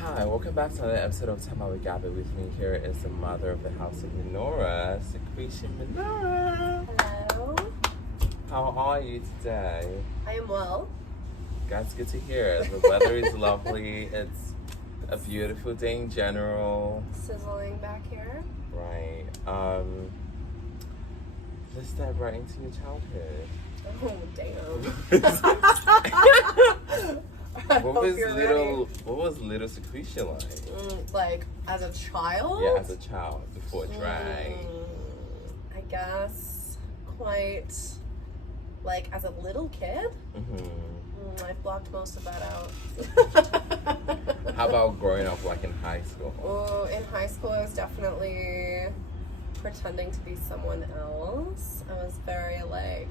Hi, welcome back to another episode of TOWG. With me here is the mother of the house of Minorah, Sucreesha Minorah. Hello. How are you today? I am well. That's good to hear. The weather is lovely. It's a beautiful day in general. Sizzling back here. Right. Let's dive right into your childhood. Oh, damn. What was little Sucreesha like? Like, as a child? Yeah, as a child, before drag. I guess quite, like, as a little kid? I've blocked most of that out. How about growing up, like, in high school? Oh, in high school, I was definitely pretending to be someone else. I was very, like,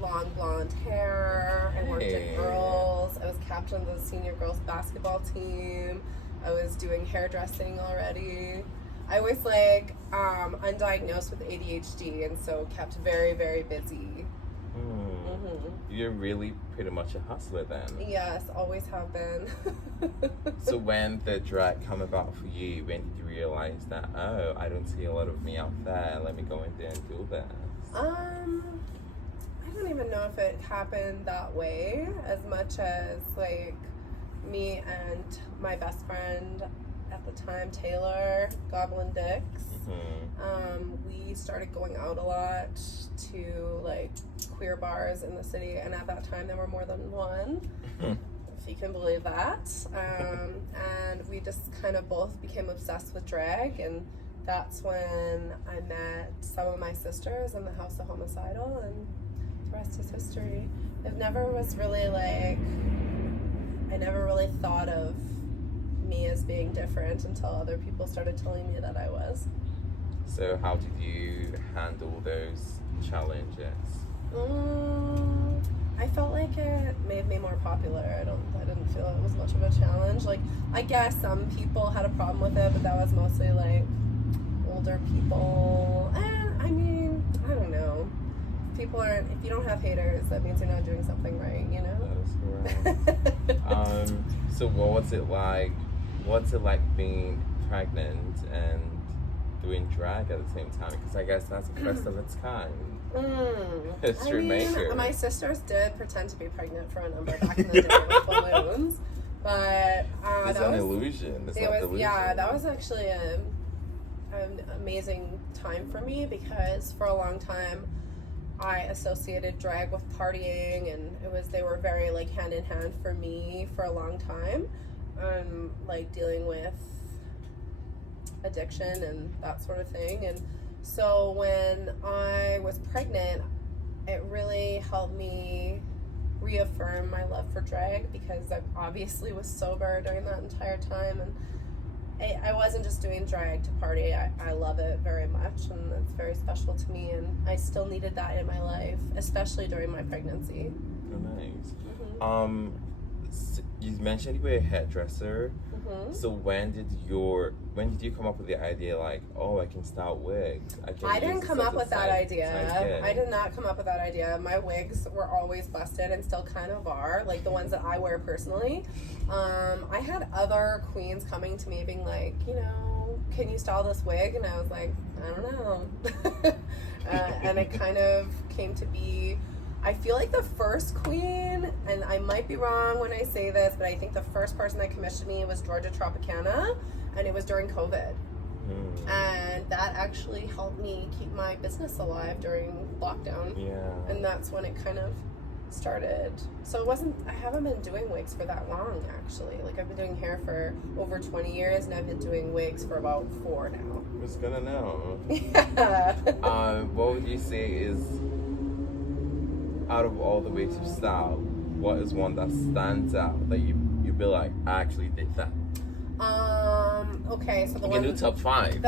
long blonde hair. I worked at girls. I was captain of the senior girls basketball team. I was doing hairdressing already. I was like undiagnosed with ADHD and so kept very, very busy. You're really pretty much a hustler then. Yes, always have been. So when the drag come about for you, when did you realize that, oh, I don't see a lot of me out there, let me go in there and do this? I don't even know if it happened that way as much as like me and my best friend at the time, Taylor, Goblin Dicks. We started going out a lot to like queer bars in the city, and at that time there were more than one, if you can believe that. And we just kind of both became obsessed with drag, and that's when I met some of my sisters in the House of Homicidal, and the rest is history. It never was really like, I never really thought of me as being different until other people started telling me that I was. So how did you handle those challenges? I felt like it made me more popular. I didn't feel it was much of a challenge. Like, I guess some people had a problem with it, but that was mostly like older people. And I mean, I don't know. If you don't have haters, that means you're not doing something right, you know? That is correct. So what was it like? What's it like being pregnant and doing drag at the same time? Because I guess that's the first of its kind. History maker. My sisters did pretend to be pregnant for a number back in the day with balloons, but it's an illusion. It's not delusion. Yeah, that was actually an amazing time for me because for a long time I associated drag with partying, and they were very like hand in hand for me for a long time. Like dealing with addiction and that sort of thing. And so when I was pregnant, it really helped me reaffirm my love for drag because I obviously was sober during that entire time, and I wasn't just doing drag to party. I love it very much, and it's very special to me, and I still needed that in my life, especially during my pregnancy. Oh, nice. You mentioned you were a hairdresser. So when did you come up with the idea like, oh, I can style wigs? I didn't come up with that idea. I did not come up with that idea. My wigs were always busted and still kind of are, like the ones that I wear personally. I had other queens coming to me being like, you know, can you style this wig? And I was like, I don't know. And it kind of came to be, I feel like the first queen, and I might be wrong when I say this, but I think the first person that commissioned me was Georgia Tropicana, and it was during COVID. And that actually helped me keep my business alive during lockdown. Yeah. And that's when it kind of started. So I haven't been doing wigs for that long, actually. Like, I've been doing hair for over 20 years, and I've been doing wigs for about 4 now. Who's gonna know? Yeah. What would you say is, out of all the wigs you style, what is one that stands out that you'd be like, I actually did that? Okay, so we can do top 5.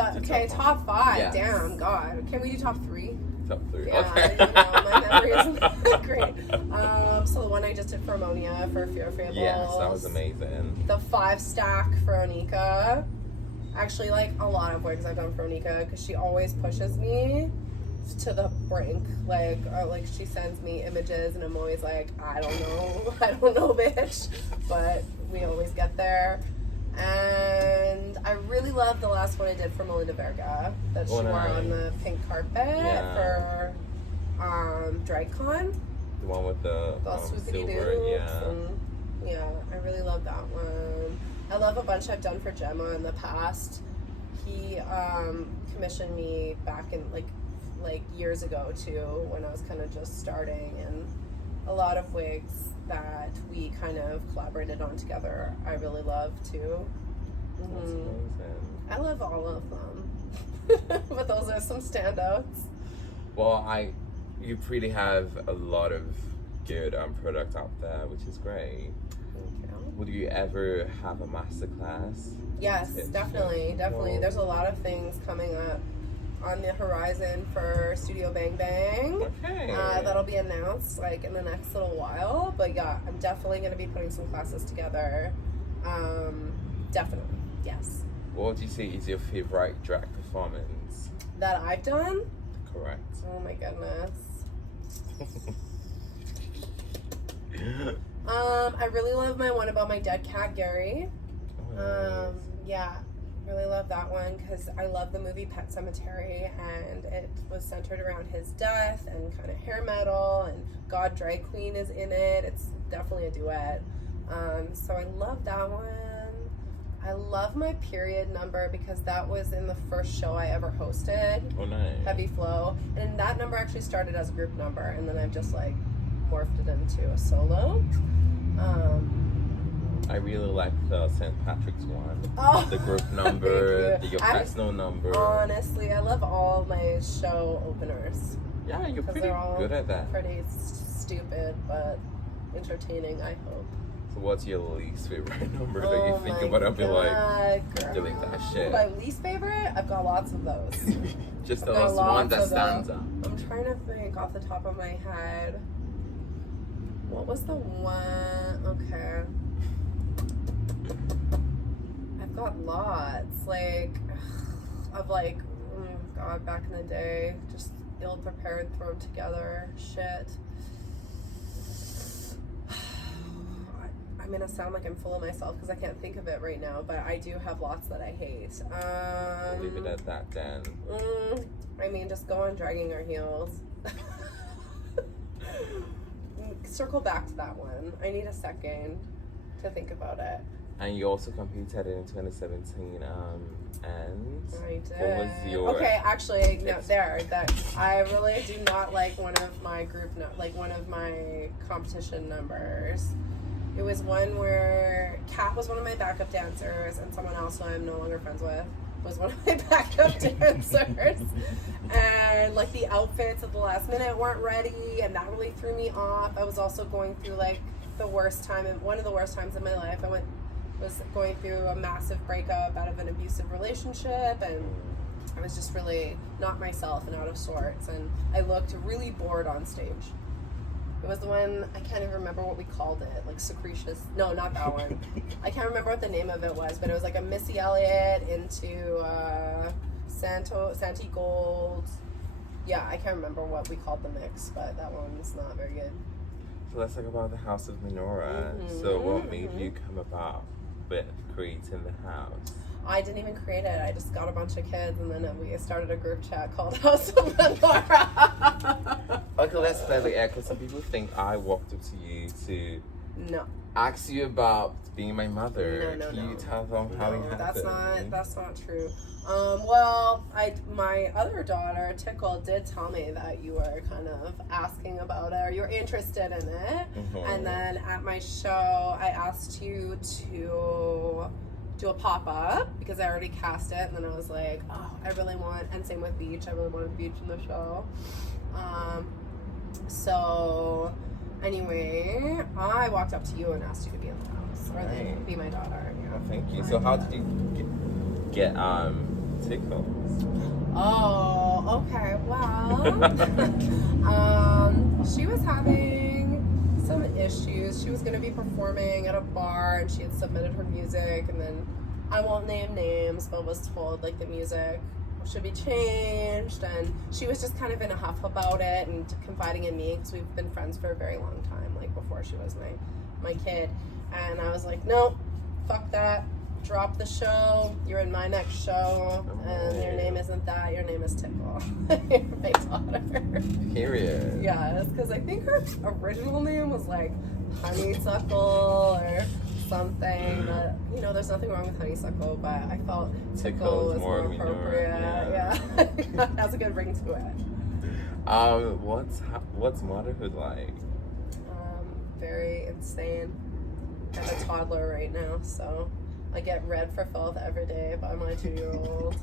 Top 5. Yes. Damn, God. Can we do top 3? Top 3. Yeah, Okay. My memory isn't that great. So the one I just did for Ammonia for Fear of Fables. Yes, that was amazing. The 5-stack for Onika. Actually, like a lot of wigs I've done for Onika because she always pushes me to the brink. Like she sends me images and I'm always like, I don't know, bitch. But we always get there. really love the last one I did for Melinda Verga that she wore on the pink carpet for DragCon. The one with the silver, yeah, I really love that one. I love a bunch I've done for Gemma in the past. He commissioned me back in like years ago too, when I was kind of just starting, and a lot of wigs that we kind of collaborated on together I really love too. That's amazing. I love all of them. But those are some standouts. Well, you really have a lot of good product out there, which is great. Thank you. Would you ever have a masterclass? Yes, definitely. Well, there's a lot of things coming up on the horizon for Studio Bang Bang. Okay. That'll be announced like in the next little while. But yeah, I'm definitely going to be putting some classes together. Definitely, yes. What would you say is your favorite drag performance? That I've done? Correct. Oh my goodness. I really love my one about my dead cat, Gary. Oh, yeah, really love that one because I love the movie Pet Sematary, and it was centered around his death and kind of hair metal, and God Drag Queen is in it. It's definitely a duet. So I love that one. I love my period number because that was in the first show I ever hosted. Oh, nice. Heavy Flow. And that number actually started as a group number, and then I've just like morphed it into a solo. I really like the St. Patrick's one. Oh, the group number, your personal number. Honestly, I love all my show openers. Yeah, you're pretty good at that. Pretty stupid, but entertaining, I hope. So what's your least favorite number that you think about? I'll be like, delete that shit. My least favorite? I've got lots of those. Just the one that stands out. I'm trying to think off the top of my head. What was the one? Okay. I've got lots. Like, of like, oh God, back in the day, just ill-prepared, thrown together shit. I'm gonna sound like I'm full of myself because I can't think of it right now, but I do have lots that I hate. We'll leave it at that then. I mean, just go on dragging our heels. Circle back to that one. I need a second to think about it. And you also competed in 2017, and I did. What was your? Okay, actually, no, that I really do not like one of my one of my competition numbers. It was one where Kat was one of my backup dancers, and someone else who I'm no longer friends with was one of my backup dancers. And like the outfits at the last minute weren't ready, and that really threw me off. I was also going through like the worst time, and one of the worst times in my life. I was going through a massive breakup out of an abusive relationship, and I was just really not myself and out of sorts, and I looked really bored on stage. It was the one, I can't even remember what we called it, like Sucreesha. No, not that one. I can't remember what the name of it was, but it was like a Missy Elliott into Santi Gold. Yeah, I can't remember what we called the mix, but that one's not very good. So let's talk about the House of Minorah. So what made you come about with creating the house? I didn't even create it. I just got a bunch of kids, and then we started a group chat called House of Minorah. Okay, let's play the air, because some people think I walked up to you to ask you about being my mother. No. Can you tell them how it happened? That's not true. Well, my other daughter, Tickle, did tell me that you were kind of asking about it, or you're interested in it. And then at my show, I asked you to do a pop-up because I already cast it, and then I was like, oh, I really want, and same with Beach, I really wanted Beach in the show. So anyway, I walked up to you and asked you to be in the house, or like, be my daughter. Yeah. Well, thank you. So how did you get Tickles? Oh, okay. Well, she was having some issues. She was going to be performing at a bar, and she had submitted her music, and then I won't name names, but was told like the music should be changed, and she was just kind of in a huff about it and confiding in me because we've been friends for a very long time, like before she was my kid. And I was like, no, fuck that, drop the show, you're in my next show, and your name isn't that, your name is Tickle. My daughter. Period. Yes, because I think her original name was like Honeysuckle or something. But, you know, there's nothing wrong with Honeysuckle, but I felt Tickle was more appropriate. Yeah. Has a good ring to it. What's motherhood like? Very insane. I have a toddler right now, so I get read for filth every day by my 2-year-old.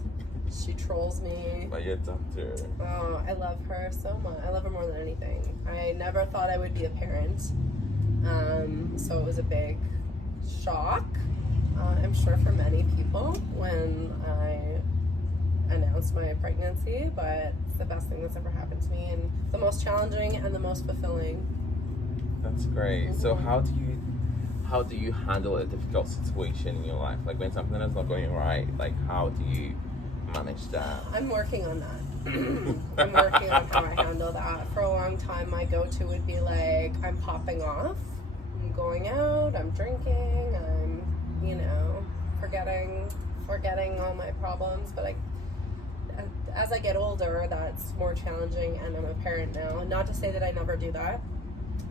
She trolls me. By your doctor. Oh, I love her so much. I love her more than anything. I never thought I would be a parent, so it was a big shock. I'm sure for many people when I announced my pregnancy, but it's the best thing that's ever happened to me, and the most challenging and the most fulfilling. That's great. Mm-hmm. So how do you handle a difficult situation in your life? Like when something is not going right, like how do you manage that? I'm working on that. I'm working on how I handle that. For a long time, my go-to would be like, I'm popping off, I'm going out, I'm drinking, I'm, you know, forgetting all my problems. But as I get older, that's more challenging, and I'm a parent now. Not to say that I never do that,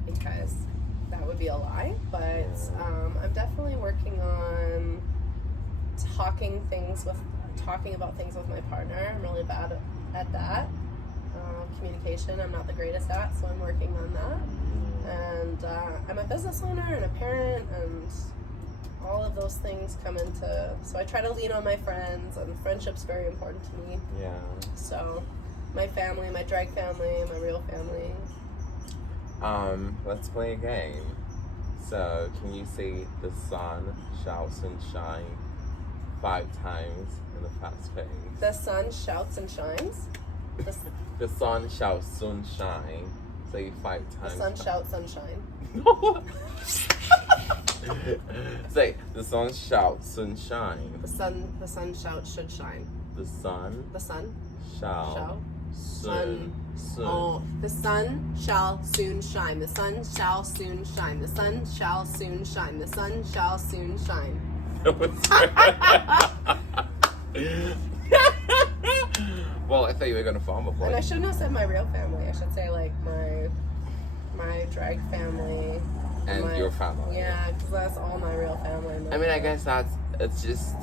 because that would be a lie, but I'm definitely working on talking about things with my partner. I'm really bad at that. Communication, I'm not the greatest at, so I'm working on that. And I'm a business owner and a parent, and all of those things come into, so I try to lean on my friends, and friendship's very important to me. Yeah. So my family, my drag family, my real family. Let's play a game. So, can you say the sun shouts and shine 5 times in the fast pace? The sun shouts and shines? The sun shouts sunshine. Say 5 times. The sun shouts sunshine. Say, the sun shouts sunshine. The sun shouts should shine. The sun shall soon. Oh, the sun shall soon shine. The sun shall soon shine. The sun shall soon shine. The sun shall soon shine. Well, I thought you were gonna farm a point. And I shouldn't have said my real family. I should say like my drag family and your family. Yeah, because that's all my real family. I mean, I guess it's just.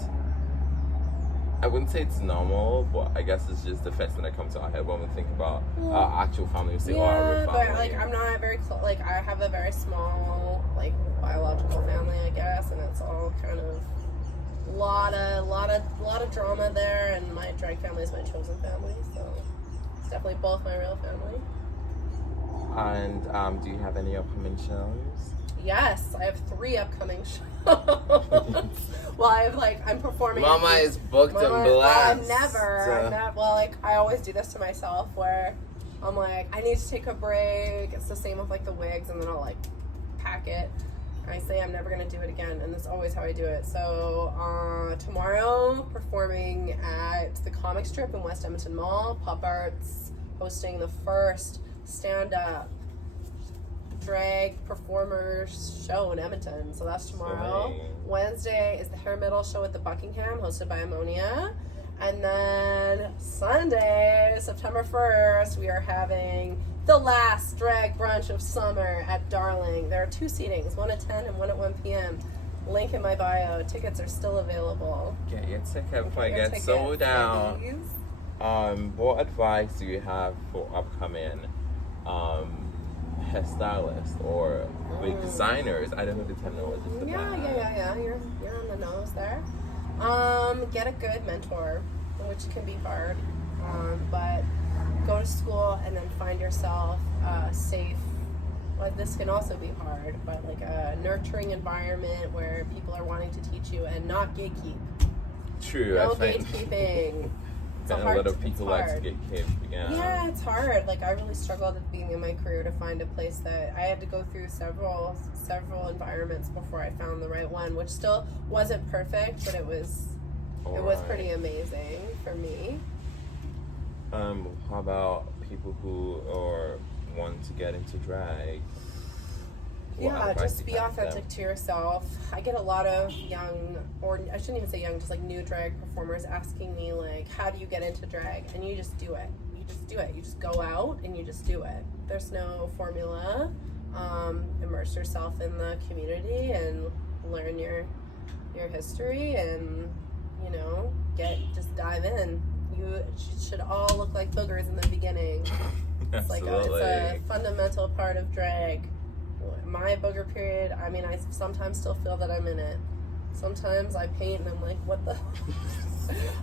I wouldn't say it's normal, but I guess it's just the first thing that comes to our head when we think about our actual family. We say, yeah, our real family. But like I'm not very close. Like I have a very small like biological family, I guess, and it's all kind of lot of drama there. And my drag family is my chosen family, so it's definitely both my real family. And do you have any upcoming shows? Yes, I have 3 upcoming shows. Well, I'm performing. Mama is booked and blessed. I always do this to myself where I'm like, I need to take a break. It's the same with like the wigs, and then I'll like pack it. I say I'm never gonna do it again, and that's always how I do it. So tomorrow, performing at the comic strip in West Edmonton Mall, Pop Arts hosting the first stand-up drag performers show in Edmonton. So that's tomorrow. Sweet. Wednesday is the hair metal show at the Buckingham, hosted by Ammonia. And then Sunday, September 1st, we are having the last drag brunch of summer at Darling. There are 2 seatings, one at 10 and one at 1 p.m. Link in my bio. Tickets are still available. Get your ticket before I get sold out. What advice do you have for upcoming hairstylists or wig designers? I don't know the terminology for that. Yeah. You're on the nose there. Get a good mentor, which can be hard, but go to school and then find yourself safe. Well, this can also be hard, but like a nurturing environment where people are wanting to teach you and not gatekeep. True, no I think. Gatekeeping. And a lot of people like to get kicked. Yeah, it's hard. Like I really struggled at the beginning of my career to find a place that I had to go through several environments before I found the right one, which still wasn't perfect, but it was pretty amazing for me. How about people who want to get into drag? Yeah, just be authentic to yourself. I get a lot of young, or I shouldn't even say young, just like new drag performers asking me like, how do you get into drag? And you just do it. You just do it. You just go out and you just do it. There's no formula. Immerse yourself in the community and learn your history, and just dive in. You should all look like boogers in the beginning. It's like it's a fundamental part of drag. My booger period, I mean, I sometimes still feel that I'm in it. Sometimes I paint and I'm like, what the?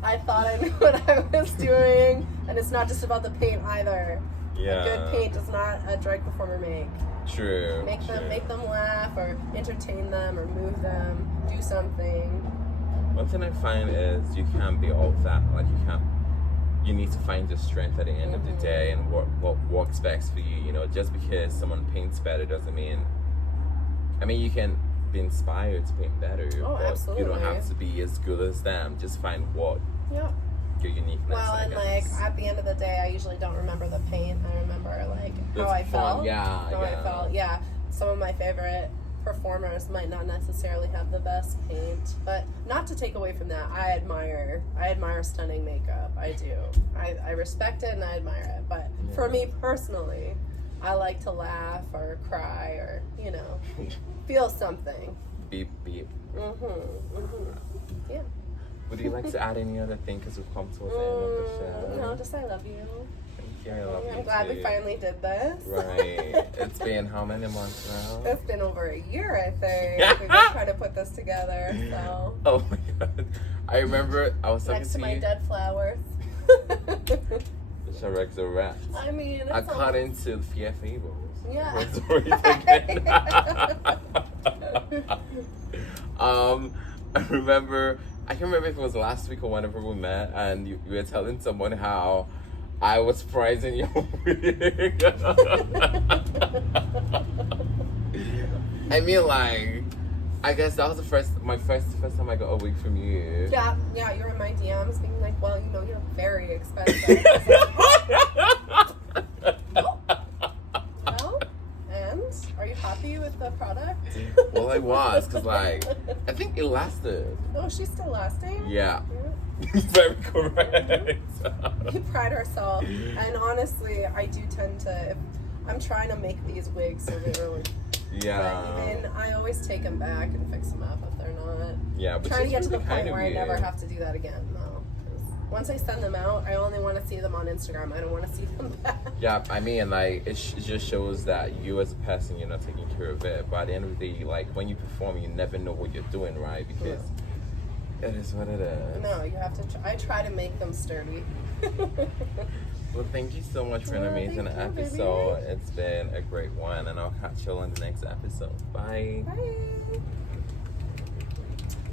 I thought I knew what I was doing, and it's not just about the paint either. Yeah. A good paint does not a drag performer make. True. Make them laugh or entertain them or move them, do something. One thing I find is you can't be all that. Like you need to find your strength at the end of the day and what works best for you. Just because someone paints better doesn't mean. I mean, you can be inspired to paint better. Oh, but absolutely. You don't have to be as good as them. Just find what your uniqueness. Well, and like at the end of the day, I usually don't remember the paint. I remember like how I felt. I felt. Yeah. Some of my favorite performers might not necessarily have the best paint, but not to take away from that, I admire stunning makeup. I do. I respect it and I admire it. But for me personally, I like to laugh or cry or feel something. Beep beep. Yeah. Would you like to add any other thing, because we've come towards the end of the show? No, just I love you. Thank you. I love you. I'm glad we finally did this. Right. It's been how many months now? It's been over a year, I think. We've been trying to put this together. So. Oh my god! I remember I was talking next to my you. dead flowers. Rex a rat. I mean, it's I caught into Fear Fables. Yeah. I remember. I can't remember if it was last week or whenever we met, and you were telling someone how I was prizing your wig. I mean, like, I guess that was my first time I got a wig from you. Yeah, you were in my DMs being like, well, you're very expensive. Well, and are you happy with the product? Well, I was, because, like, I think it lasted. Oh, she's still lasting? Yeah. Very correct. We pride ourselves. And honestly, I do tend to, if I'm trying to make these wigs so they're really. Yeah. But even I always take them back and fix them up if they're not. Yeah, but trying to get to the really point where I never have to do that again. No. Once I send them out, I only want to see them on Instagram. I don't want to see them back. Yeah, I mean, like, it just shows that you as a person, you're not taking care of it. But at the end of the day, like, when you perform, you never know what you're doing, right? Because it is what it is. No, you have to I try to make them sturdy. Well, thank you so much for an amazing episode. It's been a great one, and I'll catch you on the next episode. Bye. Bye.